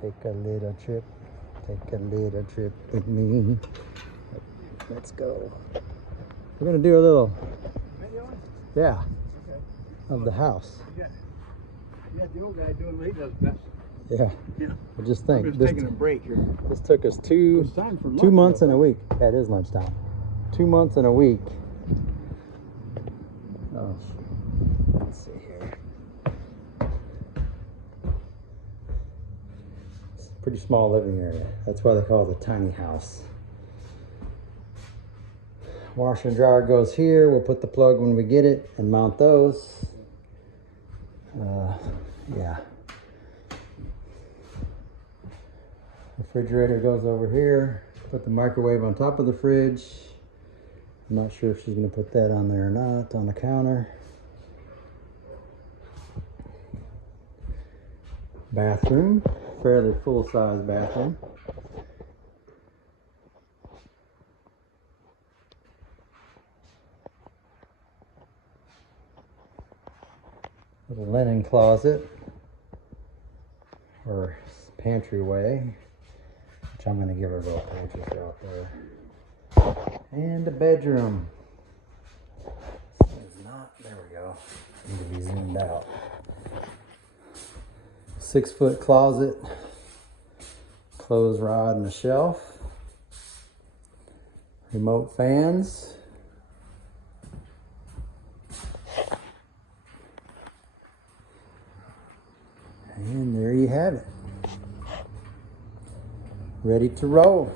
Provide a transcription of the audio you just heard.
Take a little trip. Take a little trip with me. Let's go. We're gonna do a little, yeah, of the house. Yeah, the old guy doing what he does best. Yeah. I just think I'm just taking a break here. This took us two months and a week. Yeah, it is lunchtime. 2 months and a week. Oh, let's see here. It's a pretty small living area. That's why they call it a tiny house. Washer and dryer goes here. We'll put the plug when we get it and mount those. Yeah. Refrigerator goes over here. Put the microwave on top of the fridge. I'm not sure if she's going to put that on there or not, on the counter. Bathroom, fairly full-size bathroom. Little linen closet, or pantry way, which I'm going to give her a little pantry out there. And a bedroom. This is not, there we go. Need to be zoomed out. 6-foot closet, clothes rod and a shelf, remote fans, and there you have it. Ready to roll.